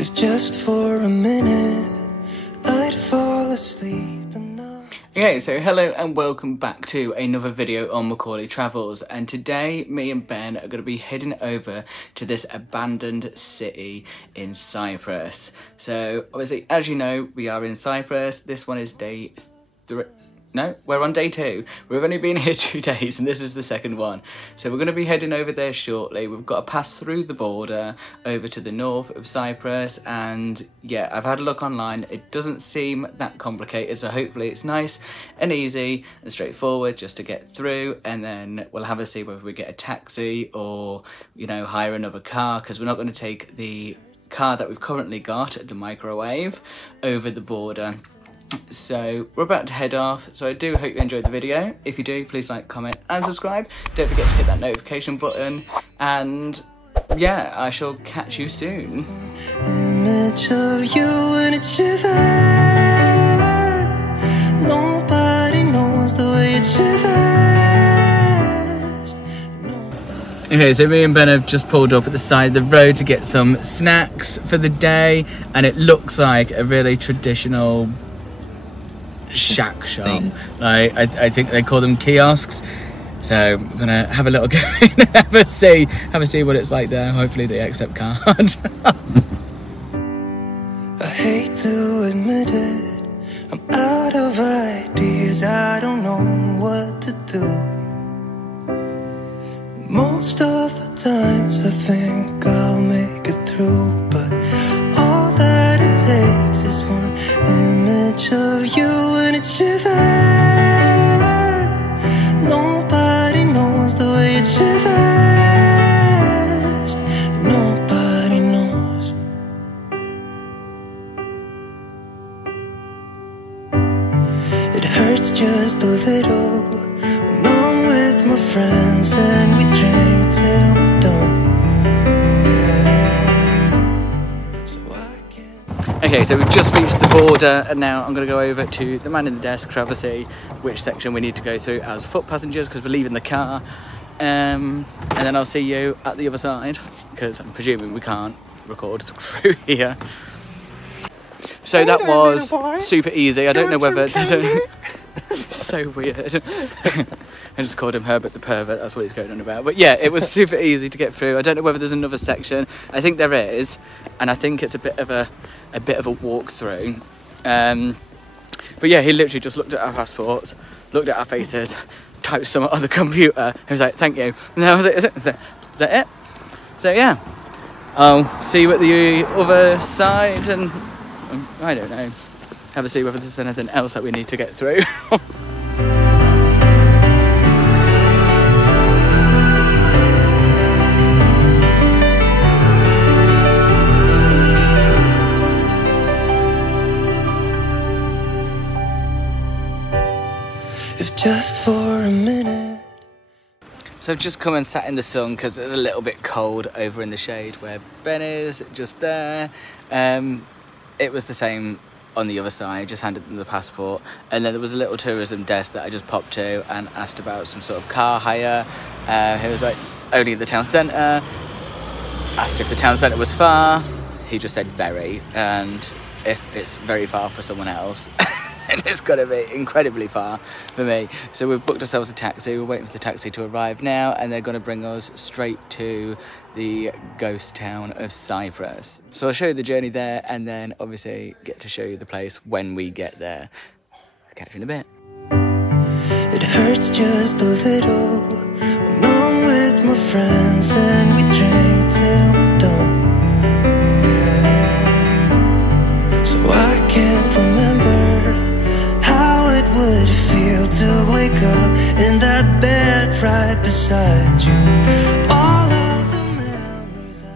If just for a minute I'd fall asleep. Okay, so hello and welcome back to another video on Macorlee Travels, and today me and Ben are going to be heading over to this abandoned city in Cyprus. So obviously, as you know, we are in Cyprus. This one is day 3. No, we're on day 2. We've only been here 2 days and this is the second one. So we're going to be heading over there shortly. We've got to pass through the border over to the north of Cyprus, and yeah, I've had a look online. It doesn't seem that complicated, so hopefully it's nice and easy and straightforward just to get through, and then we'll have a see whether we get a taxi or, you know, hire another car, because we're not going to take the car that we've currently got, the microwave, over the border. So we're about to head off, so I do hope you enjoyed the video. If you do, please like, comment and subscribe. Don't forget to hit that notification button, and yeah, I shall catch you soon. Image of you and it shivers. Nobody knows the way it shivers. Okay, so me and Ben have just pulled up at the side of the road to get some snacks for the day, and it looks like a really traditional shack shop. Like, I think they call them kiosks. So I'm gonna have a little go in and have a see what it's like there. Hopefully they accept card. I hate to admit it, I'm out of ideas. I don't know what to do. Most of the times I think I'll make it through, but all that it takes is one image of you and it shivers. Nobody knows the way it shivers. Nobody knows. It hurts just a little when I'm with my friends and we drink till we're done. Okay, so we've just reached the border, and now I'm going to go over to the man in the desk to have a see which section we need to go through as foot passengers, because we're leaving the car, and then I'll see you at the other side, because I'm presuming we can't record through here. So that was super easy. I don't know whether there's a... So weird. I just called him Herbert the pervert, that's what he's going on about. But yeah, it was super easy to get through. I don't know whether there's another section. I think there is, and I think it's a bit of a walk through. But yeah, he literally just looked at our passports, looked at our faces, typed some on the computer, and was like, thank you. And that was it. Is that it? So yeah, I'll see you at the other side, and I don't know, have a see whether there's anything else that we need to get through. If just for a minute. So I've just come and sat in the sun because it's a little bit cold over in the shade where Ben is, just there. It was the same on the other side, just handed them the passport, and then there was a little tourism desk that I just popped to and asked about some sort of car hire. He was like, only the town centre. Asked if the town centre was far. He just said very, and if it's very far for someone else, and it's got to be incredibly far for me. So we've booked ourselves a taxi. We're waiting for the taxi to arrive now, and they're going to bring us straight to the ghost town of Cyprus. So I'll show you the journey there, and then obviously get to show you the place when we get there. I'll catch you in a bit. It hurts just a little when I'm with my friends and we drink till we're done. Yeah. So I can't remember how it would feel to wake up in that bed right beside you. All of the memories I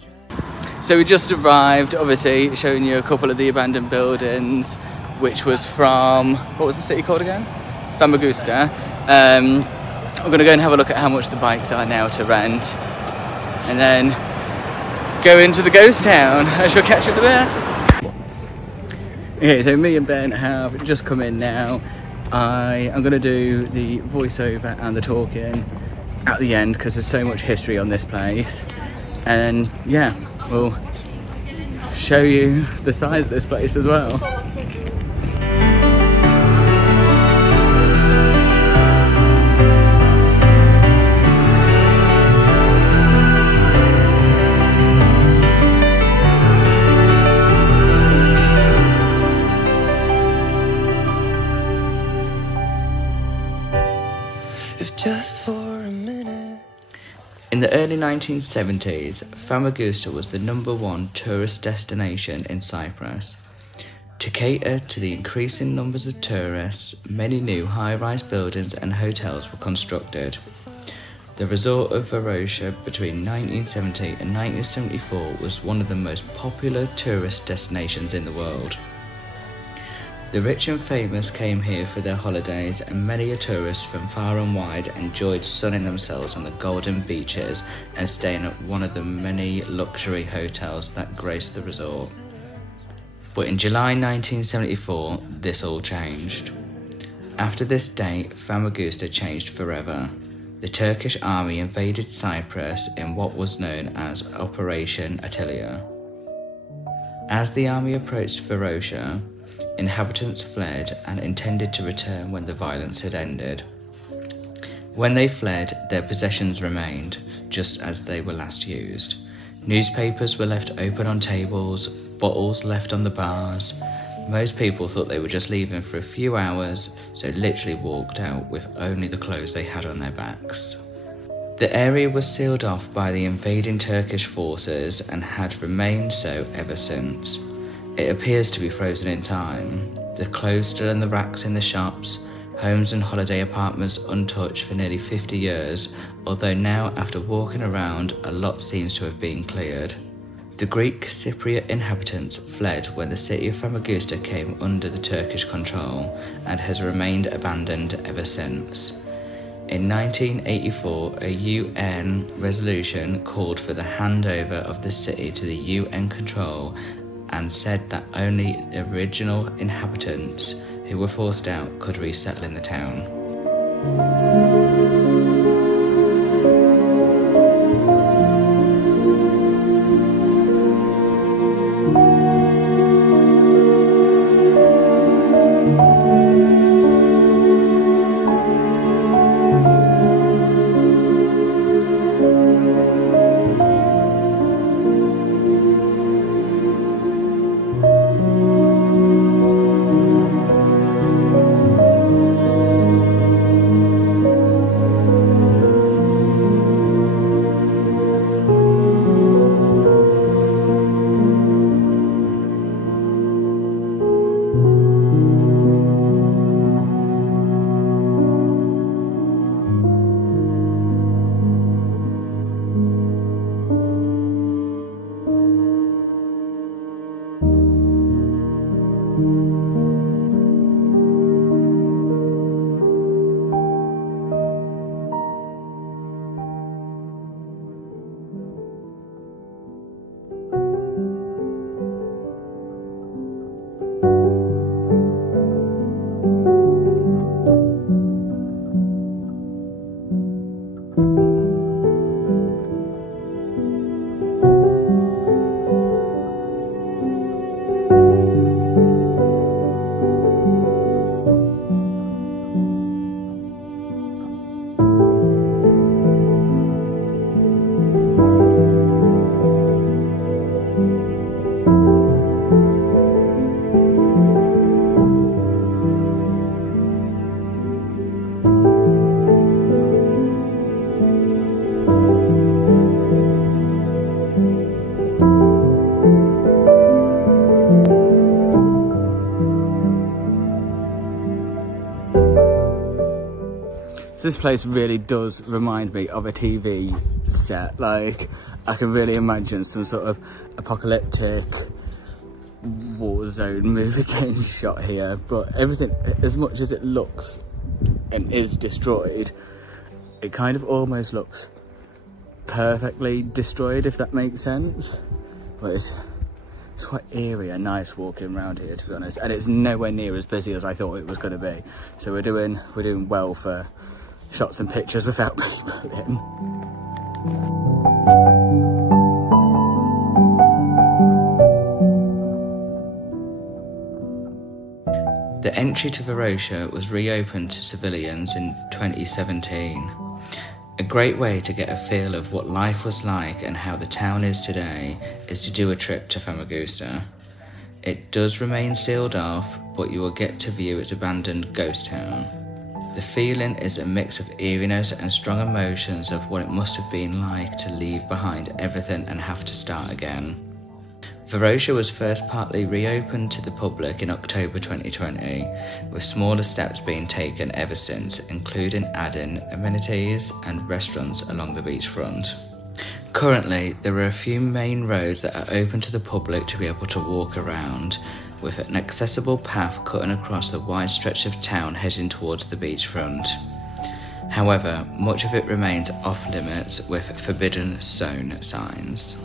tried. So we just arrived, obviously showing you a couple of the abandoned buildings, which was from, what was the city called again? Famagusta. I'm going to go and have a look at how much the bikes are now to rent, and then go into the ghost town. I shall catch you there. Okay, so me and Ben have just come in now. I'm going to do the voiceover and the talking at the end because there's so much history on this place, and yeah, we'll show you the size of this place as well. If just for a minute. In the early 1970s, Famagusta was the #1 tourist destination in Cyprus. To cater to the increasing numbers of tourists, many new high-rise buildings and hotels were constructed. The resort of Varosha between 1970 and 1974 was one of the most popular tourist destinations in the world. The rich and famous came here for their holidays, and many a tourist from far and wide enjoyed sunning themselves on the golden beaches and staying at one of the many luxury hotels that graced the resort. But in July 1974, this all changed. After this date, Famagusta changed forever. The Turkish army invaded Cyprus in what was known as Operation Attilia. As the army approached Varosha, inhabitants fled and intended to return when the violence had ended. When they fled, their possessions remained, just as they were last used. Newspapers were left open on tables, bottles left on the bars. Most people thought they were just leaving for a few hours, so literally walked out with only the clothes they had on their backs. The area was sealed off by the invading Turkish forces and had remained so ever since. It appears to be frozen in time, the clothes still in the racks in the shops, homes and holiday apartments untouched for nearly 50 years, although now after walking around a lot seems to have been cleared. The Greek Cypriot inhabitants fled when the city of Famagusta came under the Turkish control and has remained abandoned ever since. In 1984, a UN resolution called for the handover of the city to the UN control and said that only original inhabitants who were forced out could resettle in the town. This place really does remind me of a TV set. Like, I can really imagine some sort of apocalyptic war zone movie getting shot here, but everything, as much as it looks and is destroyed, it kind of almost looks perfectly destroyed, if that makes sense. But it's quite eerie and nice walking around here, to be honest, and it's nowhere near as busy as I thought it was going to be. So we're doing well for shots and pictures without people in. The entry to Varosha was reopened to civilians in 2017. A great way to get a feel of what life was like and how the town is today is to do a trip to Famagusta. It does remain sealed off, but you will get to view its abandoned ghost town. The feeling is a mix of eeriness and strong emotions of what it must have been like to leave behind everything and have to start again. Varosha was first partly reopened to the public in October 2020, with smaller steps being taken ever since, including adding amenities and restaurants along the beachfront. Currently, there are a few main roads that are open to the public to be able to walk around, with an accessible path cutting across the wide stretch of town heading towards the beachfront. However, much of it remains off limits with forbidden zone signs.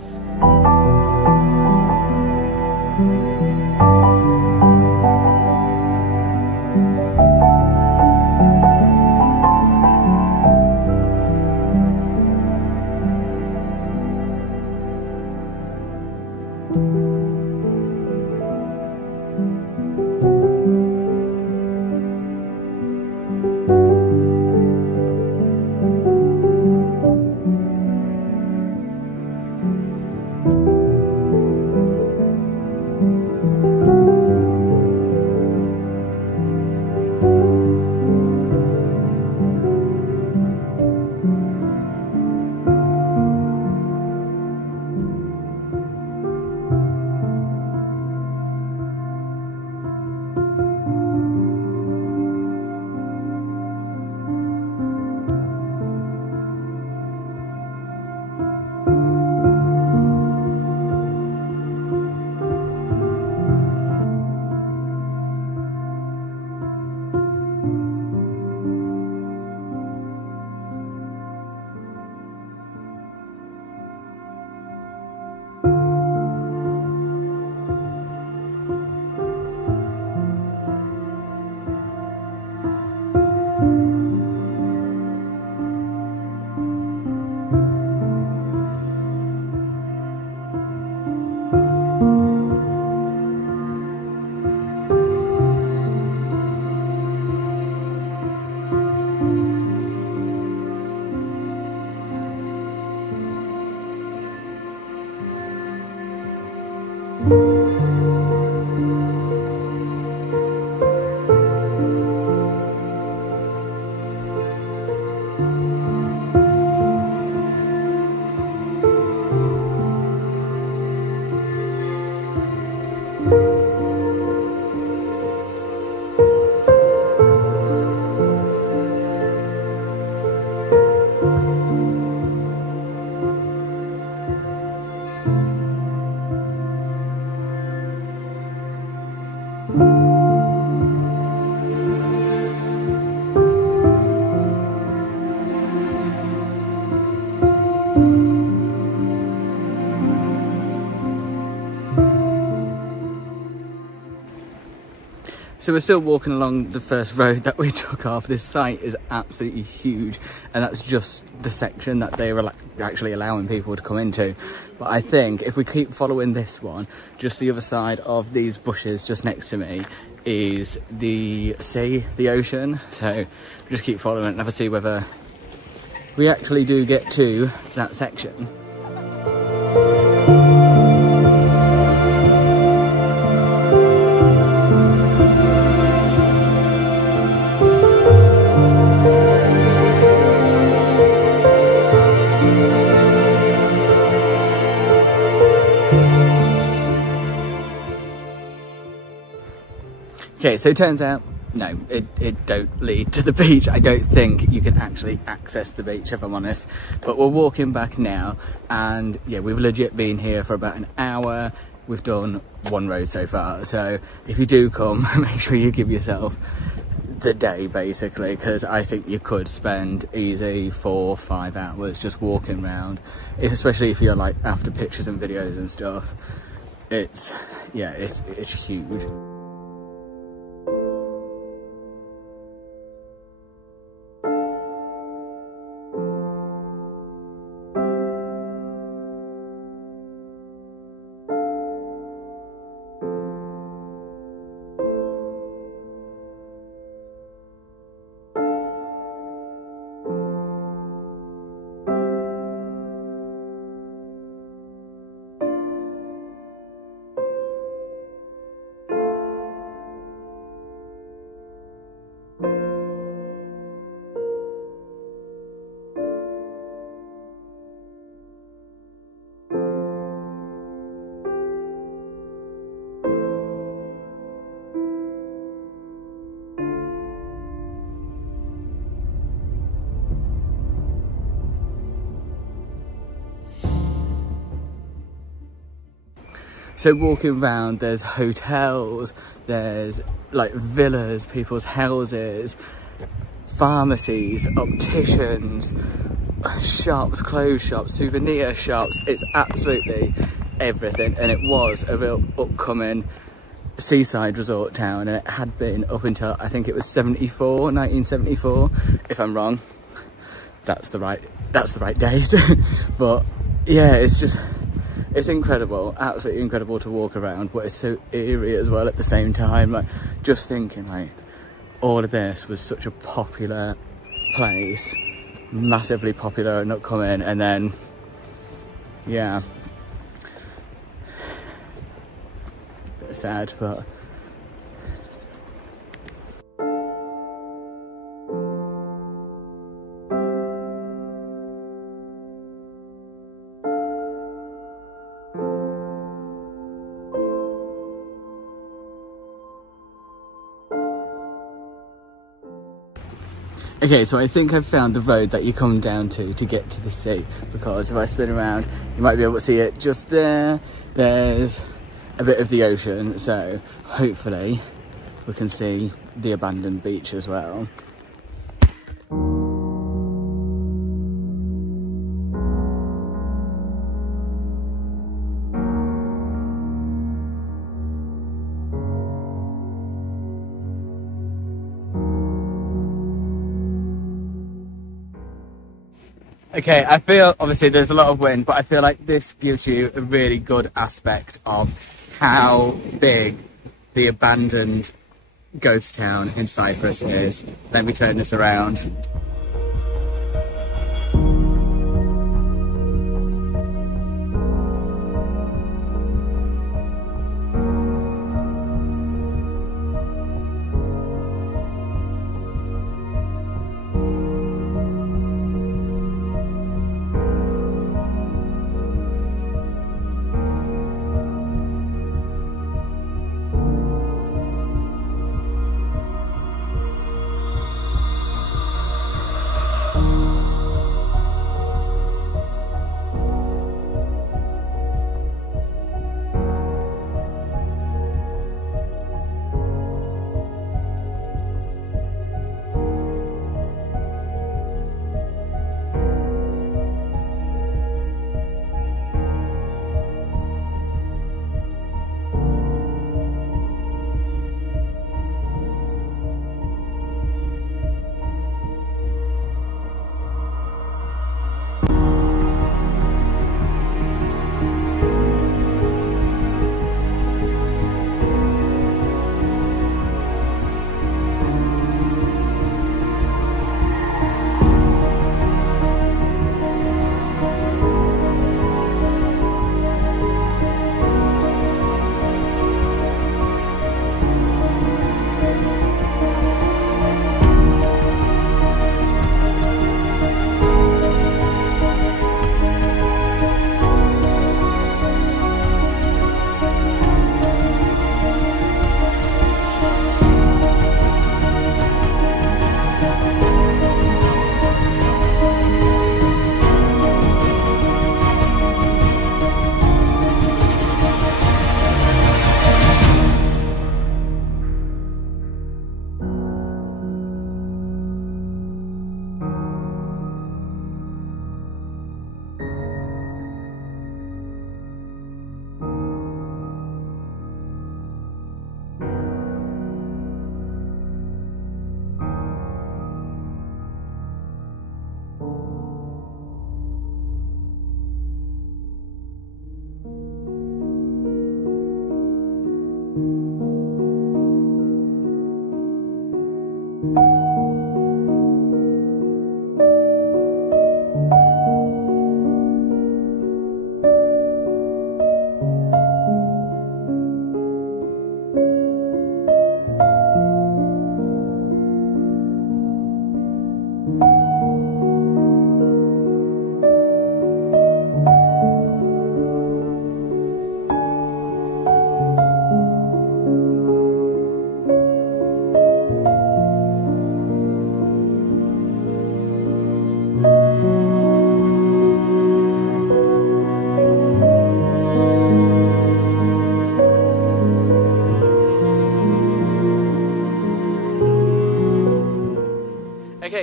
So we're still walking along the first road that we took off. This site is absolutely huge, and that's just the section that they were actually allowing people to come into. But I think if we keep following this one, just the other side of these bushes just next to me is the sea, the ocean. So just keep following it and have a see whether we actually do get to that section. Okay, so it turns out, no, it don't lead to the beach. I don't think you can actually access the beach, if I'm honest. But we're walking back now, and yeah, we've legit been here for about an hour. We've done one road so far, so if you do come, make sure you give yourself the day, basically, because I think you could spend easy 4 or 5 hours just walking around, especially if you're like after pictures and videos and stuff. It's huge. So walking around, there's hotels, there's like villas, people's houses, pharmacies, opticians, shops, clothes shops, souvenir shops. It's absolutely everything, and it was a real upcoming seaside resort town, and it had been up until I think it was 1974. If I'm wrong, that's the right date. But yeah, it's incredible, absolutely incredible to walk around, but it's so eerie as well at the same time. Like, just thinking, like, all of this was such a popular place, massively popular and upcoming, and then, yeah, bit sad, but okay, so I think I've found the road that you come down to get to the sea, because if I spin around, you might be able to see it just there. There's a bit of the ocean, so hopefully we can see the abandoned beach as well. Okay, I feel, obviously there's a lot of wind, but I feel like this gives you a really good aspect of how big the abandoned ghost town in Cyprus is. Let me turn this around.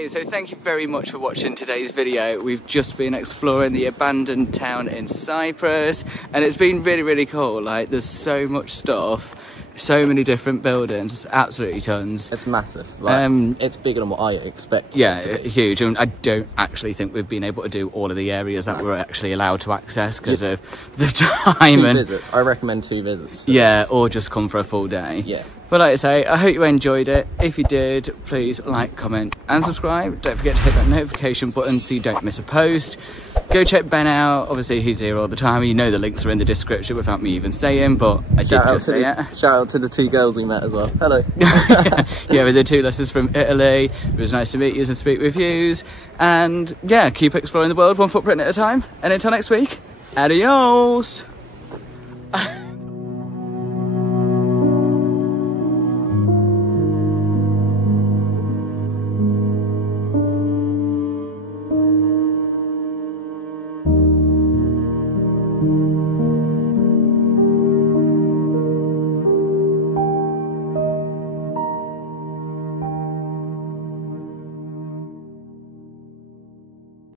Okay, so thank you very much for watching today's video. We've just been exploring the abandoned town in Cyprus, and it's been really, really cool. Like, there's so much stuff, so many different buildings, it's absolutely tons. It's massive. Like, it's bigger than what I expected. Yeah, huge. And I don't actually think we've been able to do all of the areas that we're actually allowed to access because of the time. Two visits. I recommend 2 visits. Yeah, or just come for a full day. Yeah. But like I say, I hope you enjoyed it. If you did, please like, comment and subscribe. Don't forget to hit that notification button so you don't miss a post. Go check Ben out. Obviously, he's here all the time. You know the links are in the description without me even saying, but I did just say it. Shout out to the 2 girls we met as well. Hello. Yeah, with the 2 lessons from Italy. It was nice to meet you and speak with yous. And yeah, keep exploring the world one footprint at a time. And until next week, adios. Thank you.